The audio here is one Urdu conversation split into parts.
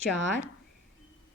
4: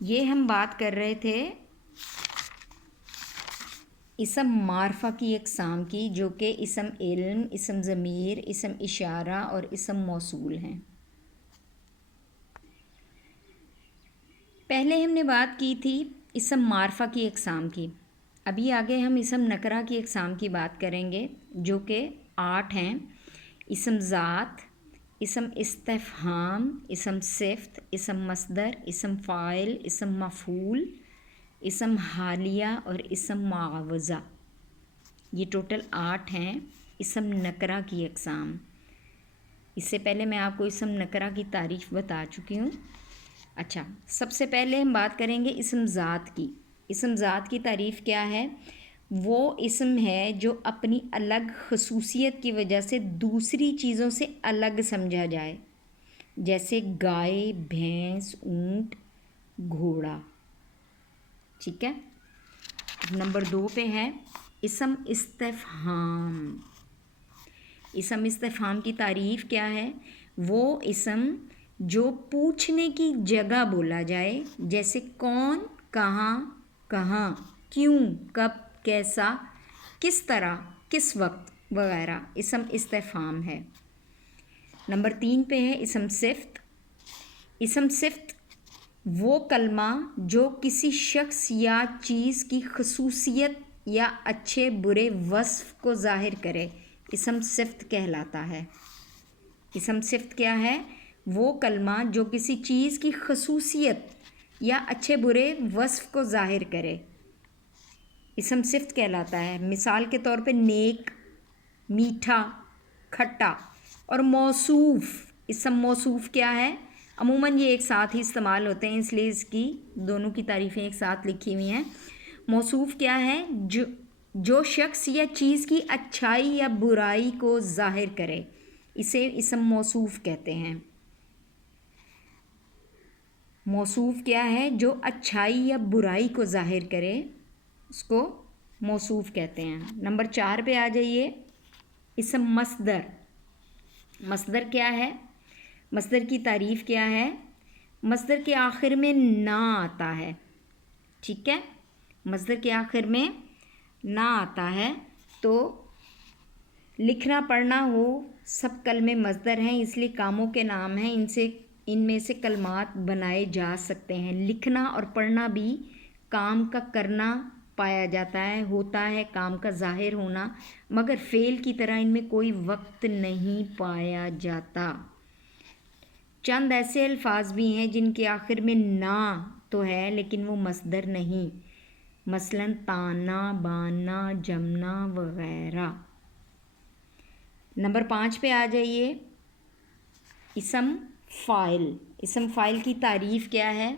یہ ہم بات کر رہے تھے اسم معرفہ کی اقسام کی، جو کہ اسم علم، اسم ضمیر، اسم اشارہ اور اسم موصول ہیں۔ پہلے ہم نے بات کی تھی اسم معرفہ کی اقسام کی، ابھی آگے ہم اسم نکرہ کی اقسام کی بات کریں گے، جو کہ 8 ہیں۔ اسم ذات، اسم استفہام، اسم صفت، اسم مصدر، اسم فاعل، اسم مفعول، اسم حالیہ اور اسم معوضہ۔ یہ ٹوٹل 8 ہیں اسم نکرہ کی اقسام۔ اس سے پہلے میں آپ کو اسم نکرہ کی تعریف بتا چکی ہوں۔ اچھا، سب سے پہلے ہم بات کریں گے اسم ذات کی۔ اسم ذات کی تعریف کیا ہے؟ وہ اسم ہے جو اپنی الگ خصوصیت کی وجہ سے دوسری چیزوں سے الگ سمجھا جائے، جیسے گائے، بھینس، اونٹ، گھوڑا۔ ٹھیک ہے، نمبر 2 پہ ہے اسم استفہام۔ اسم استفہام کی تعریف کیا ہے؟ وہ اسم جو پوچھنے کی جگہ بولا جائے، جیسے کون، کہاں، کہاں، کیوں، کب، کیسا، کس طرح، کس وقت وغیرہ، اسم استفہام ہے۔ نمبر 3 پہ ہے اسم صفت۔ اسم صفت وہ کلمہ جو کسی شخص یا چیز کی خصوصیت یا اچھے برے وصف کو ظاہر کرے، اسم صفت کہلاتا ہے۔ اسم صفت کیا ہے؟ وہ کلمہ جو کسی چیز کی خصوصیت یا اچھے برے وصف کو ظاہر کرے، اسم صفت کہلاتا ہے۔ مثال کے طور پہ نیک، میٹھا، کھٹا اور موصوف۔ اسم موصوف کیا ہے؟ عموماً یہ ایک ساتھ ہی استعمال ہوتے ہیں، اس لیے اس کی دونوں کی تعریفیں ایک ساتھ لکھی ہوئی ہیں۔ موصوف کیا ہے؟ جو شخص یا چیز کی اچھائی یا برائی کو ظاہر کرے، اسے اسم موصوف کہتے ہیں۔ موصوف کیا ہے؟ جو اچھائی یا برائی کو ظاہر کرے، اس کو موصوف کہتے ہیں۔ نمبر 4 پہ آ جائیے، اسم مصدر۔ مصدر کیا ہے؟ مصدر کی تعریف کیا ہے؟ مصدر کے آخر میں نا آتا ہے۔ ٹھیک ہے، مصدر کے آخر میں نا آتا ہے، تو لکھنا پڑھنا ہو سب کلمے مصدر ہیں، اس لیے کاموں کے نام ہیں، ان میں سے کلمات بنائے جا سکتے ہیں۔ لکھنا اور پڑھنا بھی کام کا کرنا پایا جاتا ہے، ہوتا ہے کام کا ظاہر ہونا، مگر فعل کی طرح ان میں کوئی وقت نہیں پایا جاتا۔ چند ایسے الفاظ بھی ہیں جن کے آخر میں نا تو ہے لیکن وہ مصدر نہیں، مثلاً تانا، بانا، جمنا وغیرہ۔ نمبر 5 پہ آ جائیے، اسم فاعل۔ اسم فاعل کی تعریف کیا ہے؟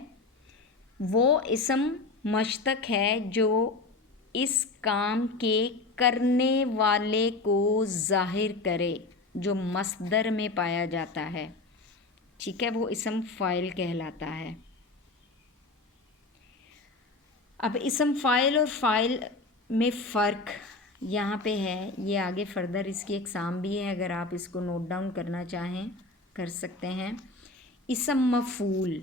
وہ اسم مشتق ہے جو اس کام کے کرنے والے کو ظاہر کرے، جو مصدر میں پایا جاتا ہے۔ ٹھیک ہے، وہ اسم فاعل کہلاتا ہے۔ اب اسم فاعل اور فاعل میں فرق یہاں پہ ہے، یہ آگے فردر اس کی اقسام بھی ہے، اگر آپ اس کو نوٹ ڈاؤن کرنا چاہیں کر سکتے ہیں۔ اسم مفعول۔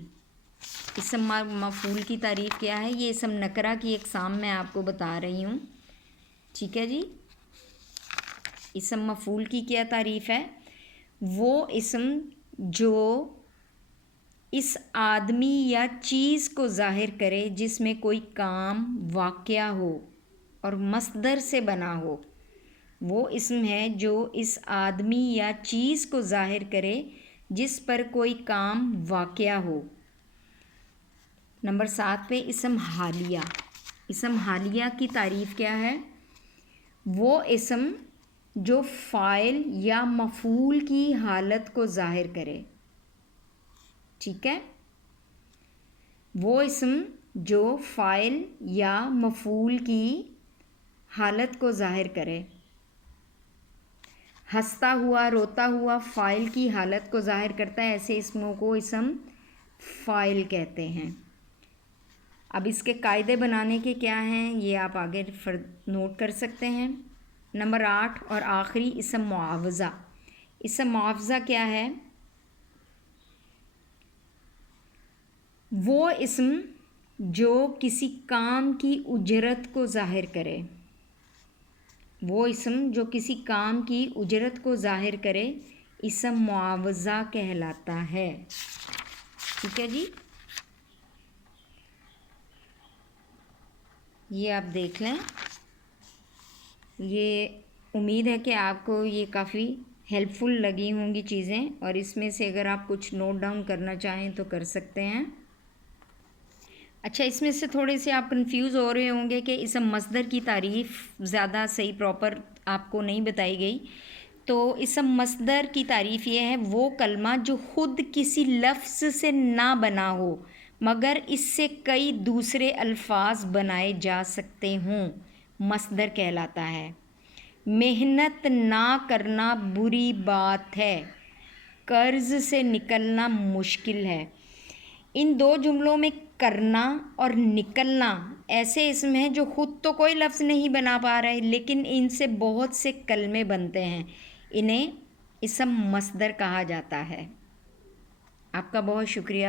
اسم مفعول کی تعریف کیا ہے؟ یہ اسم نکرہ کی اقسام میں آپ کو بتا رہی ہوں۔ ٹھیک ہے جی، اسم مفعول کی کیا تعریف ہے؟ وہ اسم جو اس آدمی یا چیز کو ظاہر کرے جس میں کوئی کام واقع ہو اور مصدر سے بنا ہو۔ وہ اسم ہے جو اس آدمی یا چیز کو ظاہر کرے جس پر کوئی کام واقع ہو۔ نمبر 7 پہ اسم حالیہ۔ اسم حالیہ کی تعریف کیا ہے؟ وہ اسم جو فاعل یا مفعول کی حالت کو ظاہر کرے۔ ٹھیک ہے، وہ اسم جو فاعل یا مفعول کی حالت کو ظاہر کرے۔ ہنستا ہوا، روتا ہوا فاعل کی حالت کو ظاہر کرتا ہے، ایسے اسموں کو اسم فاعل کہتے ہیں۔ اب اس کے قاعدے بنانے کے کیا ہیں یہ آپ آگے نوٹ کر سکتے ہیں۔ نمبر 8 اور آخری، اسم معاوضہ۔ اسم معاوضہ کیا ہے؟ وہ اسم جو کسی کام کی اجرت کو ظاہر کرے، وہ اسم جو کسی کام کی اجرت کو ظاہر کرے اسم معاوضہ کہلاتا ہے. ٹھیک ہے جی، یہ آپ دیکھ لیں. یہ امید ہے کہ آپ کو یہ کافی ہیلپ فل لگی ہوں گی چیزیں، اور اس میں سے اگر آپ کچھ نوٹ ڈاؤن کرنا چاہیں تو کر سکتے ہیں. اچھا، اس میں سے تھوڑے سے آپ کنفیوز ہو رہے ہوں گے کہ اسم مصدر کی تعریف زیادہ صحیح پراپر آپ کو نہیں بتائی گئی. تو اسم مصدر کی تعریف یہ ہے وہ کلمہ جو خود کسی لفظ سے نہ بنا ہو مگر اس سے کئی دوسرے الفاظ بنائے جا سکتے ہوں، مصدر کہلاتا ہے. محنت نہ کرنا بری بات ہے، قرض سے نکلنا مشکل ہے. ان دو جملوں میں کرنا اور نکلنا ایسے اسم ہیں جو خود تو کوئی لفظ نہیں بنا پا رہے لیکن ان سے بہت سے کلمے بنتے ہیں. انہیں اسم مصدر کہا جاتا ہے. آپ کا بہت شکریہ.